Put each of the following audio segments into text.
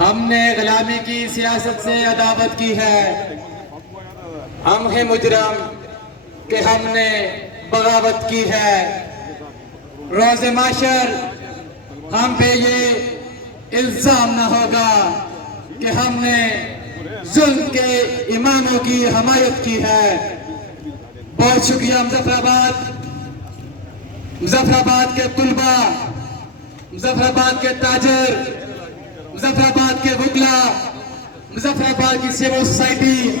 ہم نے غلامی کی سیاست سے عداوت کی ہے، ہم ہیں مجرم کہ ہم نے بغاوت کی ہے۔ روز محشر ہم پہ یہ الزام نہ ہوگا کہ ہم نے ظلم کے اماموں کی حمایت کی ہے۔ بہت شکریہ مظفر آباد کے طلباء، مظفر آباد کے تاجر، مظفر آباد کے وکلا، مظفر آباد کی سول سوسائٹی۔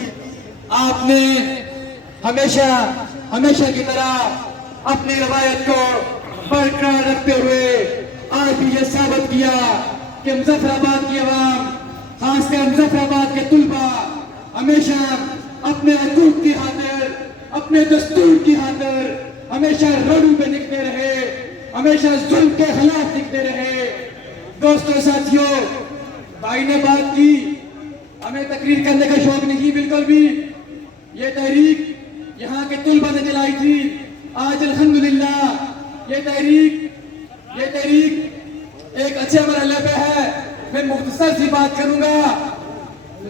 آپ نے ہمیشہ کی طرح اپنی روایت کو برقرار رکھتے ہوئے آج بھی یہ ثابت کیا کہ مظفر آباد کی عوام، خاص کر مظفر آباد کے طلباء، ہمیشہ اپنے حقوق کی خاطر، اپنے دستور کی خاطر ہمیشہ روڈوں پہ نکلتے رہے، ہمیشہ ظلم کے خلاف نکلتے رہے۔ دوستوں، ساتھیوں، بھائی نے بات کی، ہمیں تقریر کرنے کا شوق نہیں بالکل بھی۔ یہ تحریک یہاں کے طلباء نے چلائی تھی۔ آج الحمدللہ یہ تحریک ایک اچھے مرحلے پہ ہے۔ میں مختصر سی بات کروں گا۔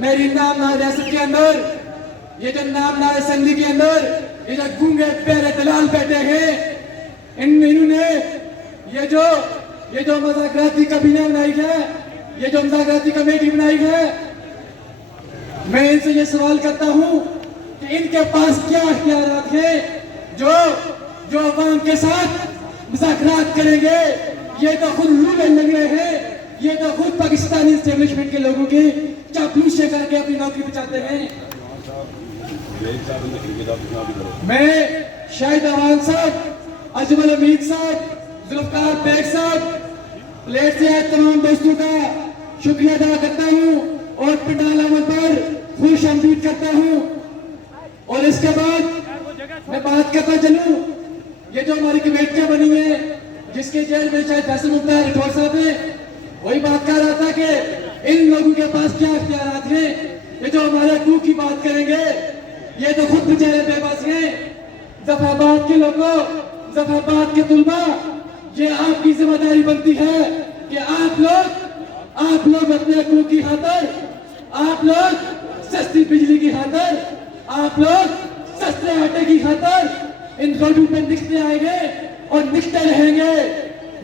میری نامنہاد ریاست کے اندر، یہ جو نامنہاد اسمبلی کے اندر یہ جو گونگے پیارے دلال بیٹھے ہیں، انہوں نے یہ جو مذاکراتی کابینہ بنائی ہے، یہ جو مذاکراتی کمیٹی بنائی ہے، میں ان سے یہ سوال کرتا ہوں کہ ان کے پاس کیا اختیارات ہیں جو عوام کے ساتھ مذاکرات کریں گے؟ یہ تو خود رولر لگ رہے ہیں، یہ تو خود پاکستانی اسٹیبلشمنٹ کے لوگوں کی چاپلوسی کر کے اپنی نوکری بچاتے ہیں۔ میں شاہد امان صاحب، اجمل امید صاحب، ذوالفقار بیگ صاحب، پلیٹ سے آئے تمام دوستوں کا شکریہ ادا کرتا ہوں اور پنڈال احمد پر خوش آمدید کرتا ہوں۔ اور اس کے بعد میں بات کرتا چلوں، یہ جو ہماری کمیٹیاں بنی ہیں، جس کے چیئر میں شاید فیصل مختار راٹھور صاحب ہیں، وہی بات کر رہا تھا کہ ان لوگوں کے پاس کیا اختیارات ہیں؟ یہ جو ہمارے حقوق کی بات کریں گے، یہ تو خود بیچارے بے بس ہیں۔ مظفر آباد کے لوگوں، مظفر آباد کے طلباء، یہ آپ کی ذمہ داری بنتی ہے کہ آپ لوگ اپنے حقوق کی خاطر، آپ لوگ سستی بجلی کی خاطر، آپ لوگ سستے آٹے کی خاطر ان روڈوں پہ نکلتے آئیں گے اور نکلتے رہیں گے۔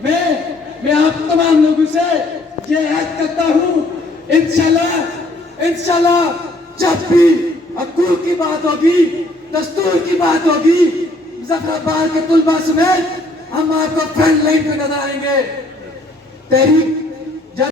میں آپ تمام لوگوں سے یہ عہد کرتا ہوں، انشاءاللہ جب بھی حقوق کی بات ہوگی، دستور کی بات ہوگی، مظفر آباد کے طلباء سمیت ہم آپ کو فرنٹ لائن پہ نظر آئیں گے۔ تحریک